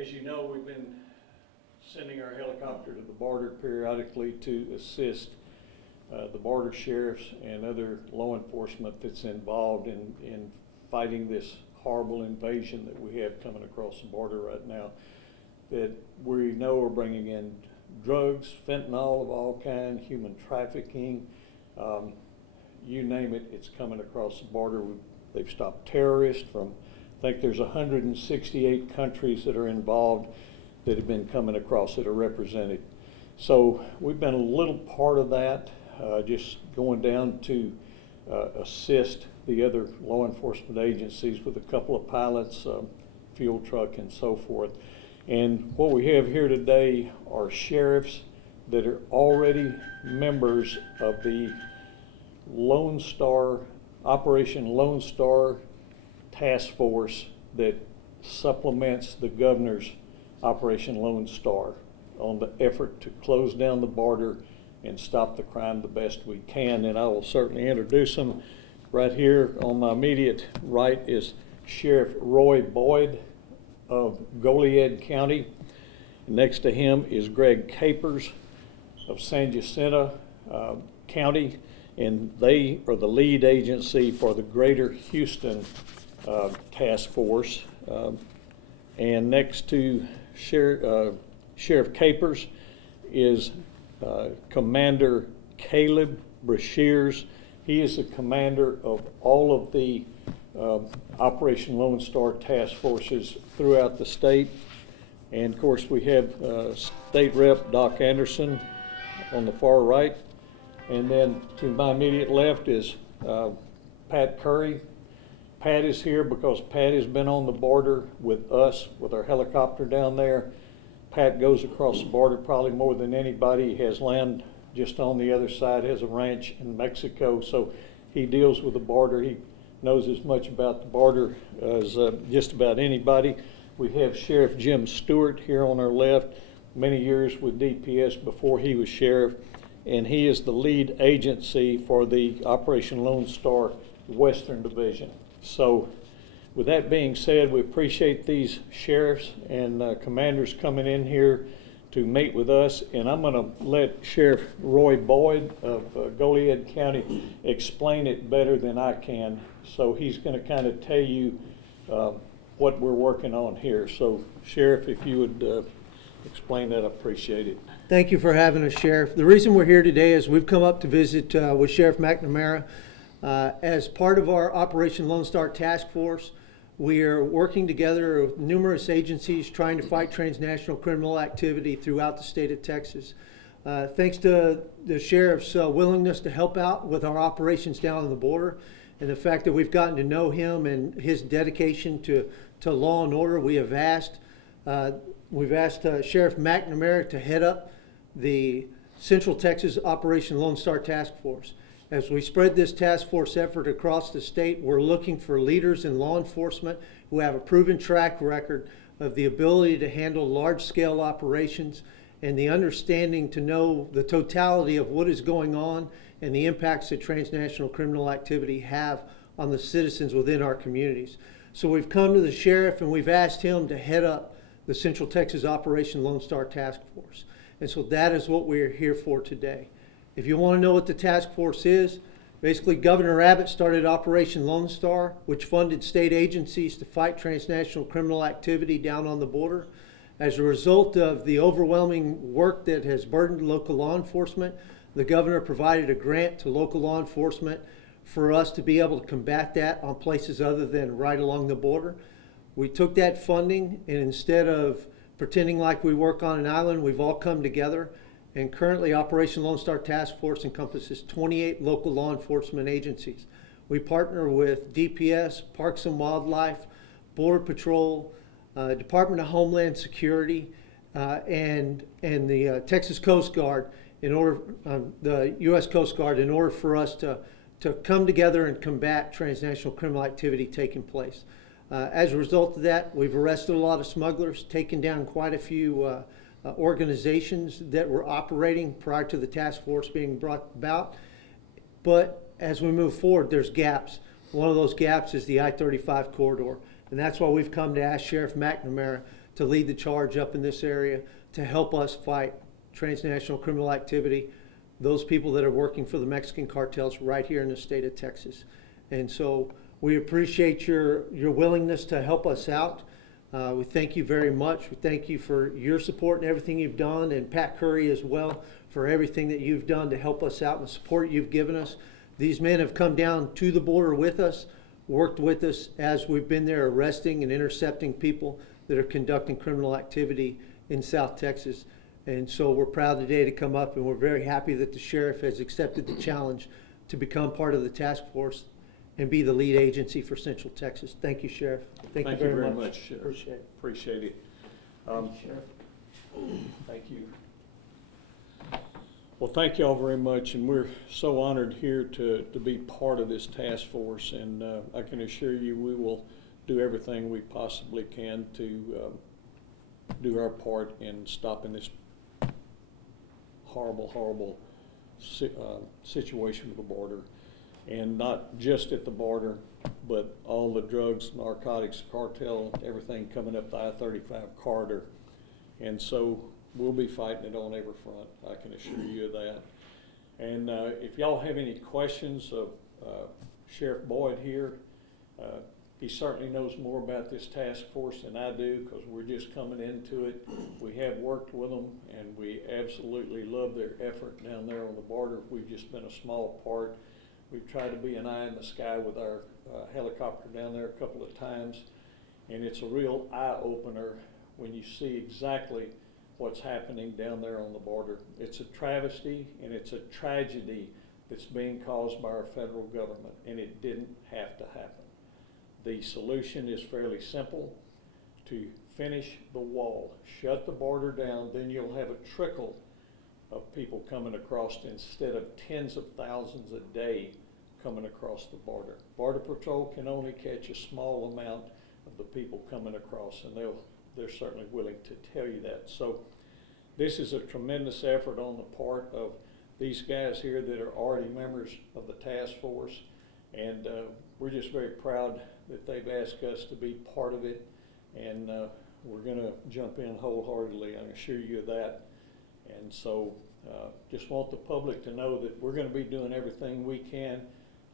As you know, we've been sending our helicopter to the border periodically to assist the border sheriffs and other law enforcement that's involved in fighting this horrible invasion that we have coming across the border right now, that we know are bringing in drugs, fentanyl of all kinds, human trafficking, you name it, it's coming across the border. They've stopped terrorists from, I think there's 168 countries that are involved that have been coming across that are represented. So we've been a little part of that, just going down to assist the other law enforcement agencies with a couple of pilots, fuel truck and so forth. And what we have here today are sheriffs that are already members of the Lone Star, Operation Lone Star task force that supplements the governor's Operation Lone Star on the effort to close down the border and stop the crime the best we can. And I will certainly introduce them. Right here on my immediate right is Sheriff Roy Boyd of Goliad County. Next to him is Greg Capers of San Jacinto County, and they are the lead agency for the Greater Houston Task Force. And next to Sheriff Capers is Commander Caleb Brashears. He is the commander of all of the Operation Lone Star task forces throughout the state. And of course we have State Rep Doc Anderson on the far right. And then to my immediate left is Pat Curry. Pat is here because Pat has been on the border with us, with our helicopter down there. Pat goes across the border probably more than anybody. He has land just on the other side, has a ranch in Mexico, so he deals with the border. He knows as much about the border as just about anybody. We have Sheriff Jim Stewart here on our left, many years with DPS before he was sheriff, and he is the lead agency for the Operation Lone Star Western Division. So with that being said, we appreciate these sheriffs and commanders coming in here to meet with us, and I'm going to let Sheriff Roy Boyd of Goliad County explain it better than I can. So he's going to kind of tell you what we're working on here. So Sheriff, if you would explain that, I appreciate it. Thank you for having us, Sheriff. The reason we're here today is we've come up to visit with Sheriff McNamara. As part of our Operation Lone Star Task Force, we are working together with numerous agencies trying to fight transnational criminal activity throughout the state of Texas. Thanks to the Sheriff's willingness to help out with our operations down on the border and the fact that we've gotten to know him and his dedication to law and order, we've asked Sheriff McNamara to head up the Central Texas Operation Lone Star Task Force. As we spread this task force effort across the state, we're looking for leaders in law enforcement who have a proven track record of the ability to handle large-scale operations and the understanding to know the totality of what is going on and the impacts that transnational criminal activity have on the citizens within our communities. So we've come to the sheriff and we've asked him to head up the Central Texas Operation Lone Star Task Force. And so that is what we're here for today. If you want to know what the task force is, basically Governor Abbott started Operation Lone Star, which funded state agencies to fight transnational criminal activity down on the border. As a result of the overwhelming work that has burdened local law enforcement, the governor provided a grant to local law enforcement for us to be able to combat that on places other than right along the border. We took that funding, and instead of pretending like we work on an island, we've all come together. And currently, Operation Lone Star Task Force encompasses 28 local law enforcement agencies. We partner with DPS, Parks and Wildlife, Border Patrol, Department of Homeland Security, and the Texas Coast Guard in order, the U.S. Coast Guard, in order for us to come together and combat transnational criminal activity taking place. As a result of that, we've arrested a lot of smugglers, taken down quite a few organizations that were operating prior to the task force being brought about. But as we move forward, there's gaps. One of those gaps is the I-35 corridor. And that's why we've come to ask Sheriff McNamara to lead the charge up in this area to help us fight transnational criminal activity, those people that are working for the Mexican cartels right here in the state of Texas. And so we appreciate your willingness to help us out. We thank you very much. We thank you for your support and everything you've done, and Pat Curry as well for everything that you've done to help us out and the support you've given us. These men have come down to the border with us, worked with us as we've been there arresting and intercepting people that are conducting criminal activity in South Texas. And so we're proud today to come up, and we're very happy that the sheriff has accepted the challenge to become part of the task force and be the lead agency for Central Texas. Thank you, Sheriff. Thank you very much. Sheriff. Appreciate it. Thank you, Sheriff. Thank you. Well, thank you all very much, and we're so honored here to be part of this task force, and I can assure you we will do everything we possibly can to do our part in stopping this horrible situation with the border, and not just at the border, but all the drugs, narcotics, cartel, everything coming up the I-35 corridor. And so we'll be fighting it on every front, I can assure you of that. And if y'all have any questions of Sheriff Boyd here, he certainly knows more about this task force than I do, because we're just coming into it. We have worked with them, and we absolutely love their effort down there on the border. We've just been a small part. We've tried to be an eye in the sky with our helicopter down there a couple of times, and it's a real eye-opener when you see exactly what's happening down there on the border. It's a travesty, and it's a tragedy that's being caused by our federal government, and it didn't have to happen. The solution is fairly simple: to finish the wall, shut the border down, then you'll have a trickle of people coming across instead of tens of thousands a day coming across the border. Border Patrol can only catch a small amount of the people coming across, and they're certainly willing to tell you that. So this is a tremendous effort on the part of these guys here that are already members of the task force, and we're just very proud that they've asked us to be part of it, and we're going to jump in wholeheartedly, I assure you of that. And so just want the public to know that we're going to be doing everything we can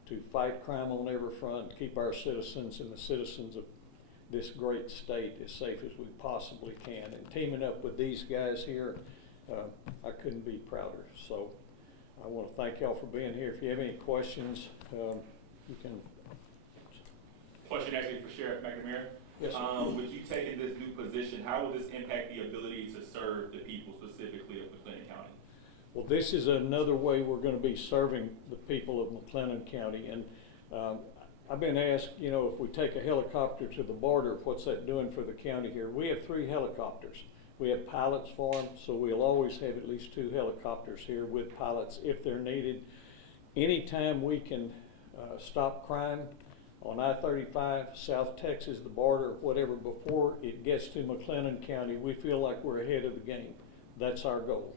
to fight crime on every front, keep our citizens and the citizens of this great state as safe as we possibly can. And teaming up with these guys here, I couldn't be prouder. So I want to thank y'all for being here. If you have any questions, you can. Question actually for Sheriff McNamara. Yes, sir. With you taking this new position, how will this impact the ability to serve the people specifically of McLennan County? Well, this is another way we're going to be serving the people of McLennan County. And I've been asked, you know, if we take a helicopter to the border, what's that doing for the county here? We have 3 helicopters. We have pilots for them, so we'll always have at least 2 helicopters here with pilots if they're needed. Anytime we can stop crime on I-35, South Texas, the border, whatever, before it gets to McLennan County, we feel like we're ahead of the game. That's our goal.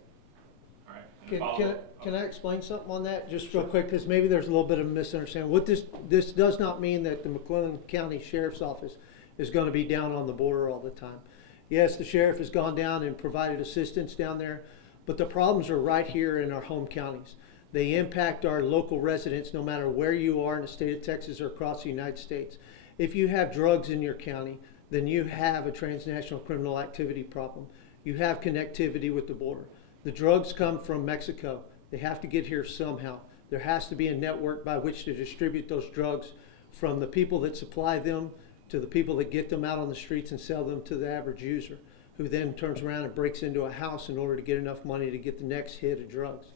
All right. Can I explain something on that just real quick, because maybe there's a little bit of a misunderstanding. What this does not mean that the McLennan County Sheriff's Office is going to be down on the border all the time. Yes, the sheriff has gone down and provided assistance down there, but the problems are right here in our home counties. They impact our local residents no matter where you are in the state of Texas or across the United States. If you have drugs in your county, then you have a transnational criminal activity problem. You have connectivity with the border. The drugs come from Mexico. They have to get here somehow. There has to be a network by which to distribute those drugs from the people that supply them to the people that get them out on the streets and sell them to the average user, who then turns around and breaks into a house in order to get enough money to get the next hit of drugs.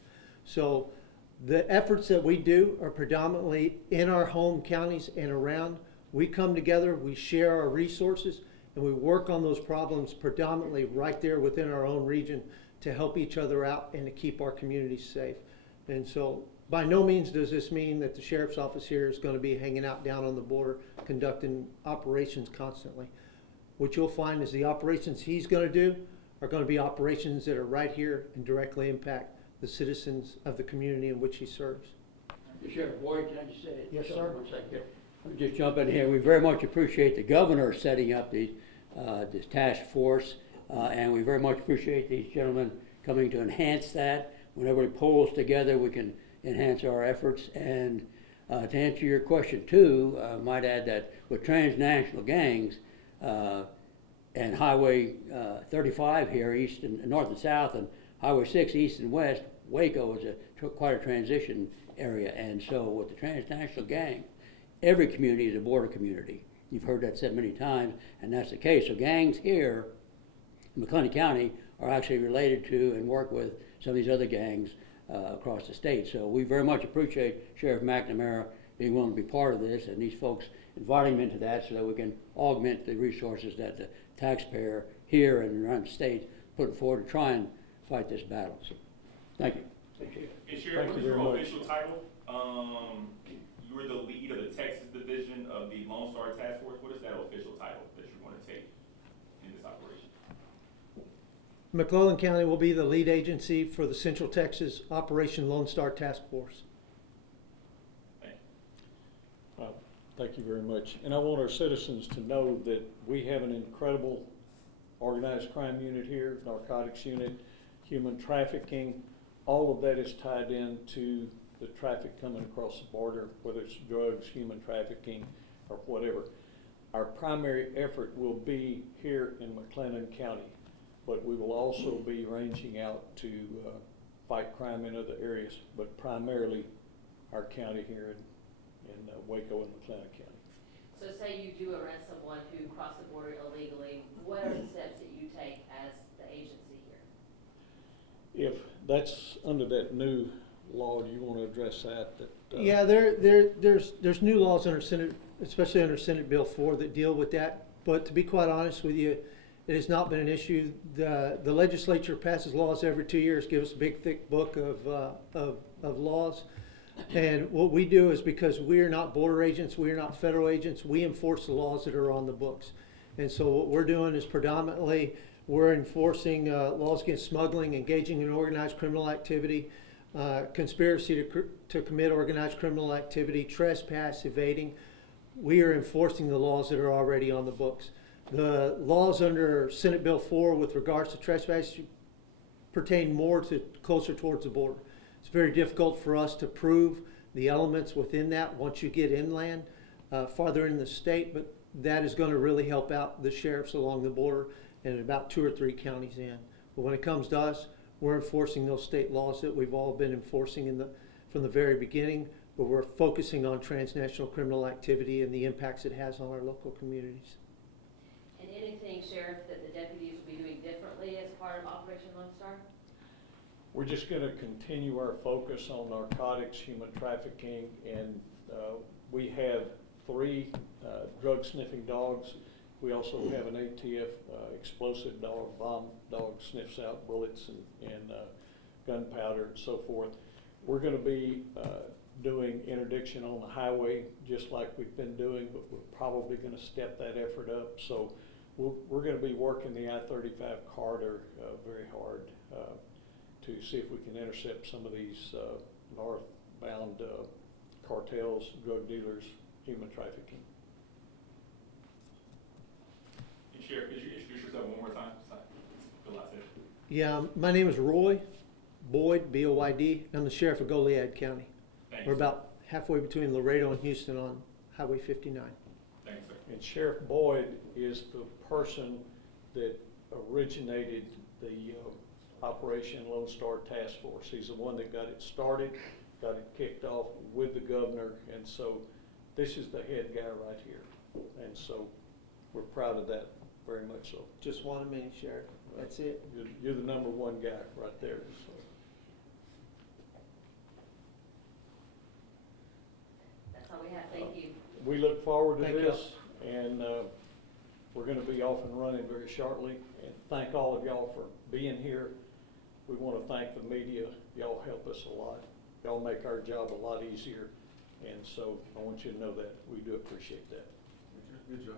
So the efforts that we do are predominantly in our home counties and around. We come together, we share our resources, and we work on those problems predominantly right there within our own region to help each other out and to keep our communities safe. And so by no means does this mean that the sheriff's office here is going to be hanging out down on the border conducting operations constantly. What you'll find is the operations he's going to do are going to be operations that are right here and directly impact the citizens of the community in which he serves. Sheriff Boyd, can I just say Yes, sir. 1 second? Let me just jump in here. We very much appreciate the governor setting up these this task force, and we very much appreciate these gentlemen coming to enhance that. When everybody pulls together, we can enhance our efforts. And to answer your question too, I might add that with transnational gangs and Highway 35 here, east and north and south, and Highway 6 east and west, Waco is quite a transition area. And so with the transnational gang, every community is a border community. You've heard that said many times, and that's the case. So gangs here in McLennan County are actually related to and work with some of these other gangs across the state. So we very much appreciate Sheriff McNamara being willing to be part of this, and these folks inviting him into that so that we can augment the resources that the taxpayer here and around the state put forward to try and fight this battle. So, thank you. And Sheriff, what is your official title? You were the lead of the Texas division of the Lone Star Task Force. What is that official title that you're going to take in this operation? McLennan County will be the lead agency for the Central Texas Operation Lone Star Task Force. Thank you very much. And I want our citizens to know that we have an incredible organized crime unit here, narcotics unit, human trafficking. All of that is tied into the traffic coming across the border, whether it's drugs, human trafficking, or whatever. Our primary effort will be here in McLennan County, but we will also be ranging out to fight crime in other areas, but primarily our county here in Waco and McLennan County. So say you do arrest someone who crossed the border illegally, what are the steps that you take as the agency here? If that's under that new law, do you want to address that? Yeah, there's new laws under Senate, especially under Senate Bill 4 that deal with that. But to be quite honest with you, it has not been an issue. The legislature passes laws every 2 years, gives us a big thick book of laws. And what we do is, because we are not border agents, we are not federal agents, we enforce the laws that are on the books. And so what we're doing is predominantly we're enforcing laws against smuggling, engaging in organized criminal activity, conspiracy to commit organized criminal activity, trespass, evading. We are enforcing the laws that are already on the books. The laws under Senate Bill 4 with regards to trespass pertain more to closer towards the border. It's very difficult for us to prove the elements within that once you get inland, farther in the state, but that is going to really help out the sheriffs along the border and about 2 or 3 counties in. But when it comes to us, we're enforcing those state laws that we've all been enforcing from the very beginning, but we're focusing on transnational criminal activity and the impacts it has on our local communities. And anything, Sheriff, that the deputies will be doing differently as part of Operation Lone Star? We're just going to continue our focus on narcotics, human trafficking, and we have 3 drug sniffing dogs. We also have an ATF explosive dog, bomb dog, sniffs out bullets and gunpowder and so forth. We're going to be doing interdiction on the highway just like we've been doing, but we're probably going to step that effort up. So we're going to be working the I-35 corridor very hard to see if we can intercept some of these northbound cartels, drug dealers, human trafficking. And Sheriff, could you introduce yourself one more time? Yeah, my name is Roy Boyd, B-O-Y-D. I'm the sheriff of Goliad County. Thanks. We're about halfway between Laredo and Houston on Highway 59. Thanks, sir. And Sheriff Boyd is the person that originated the Operation Lone Star Task Force. He's the one that got it started, got it kicked off with the governor, and so this is the head guy right here. And so we're proud of that, very much so. Just one of many, Sheriff. That's it. You're the #1 guy right there. So. That's all we have. Thank you. We look forward to Thank this, and we're going to be off and running very shortly. And thank all of y'all for being here. We want to thank the media. Y'all help us a lot. Y'all make our job a lot easier. And so I want you to know that we do appreciate that. Good job.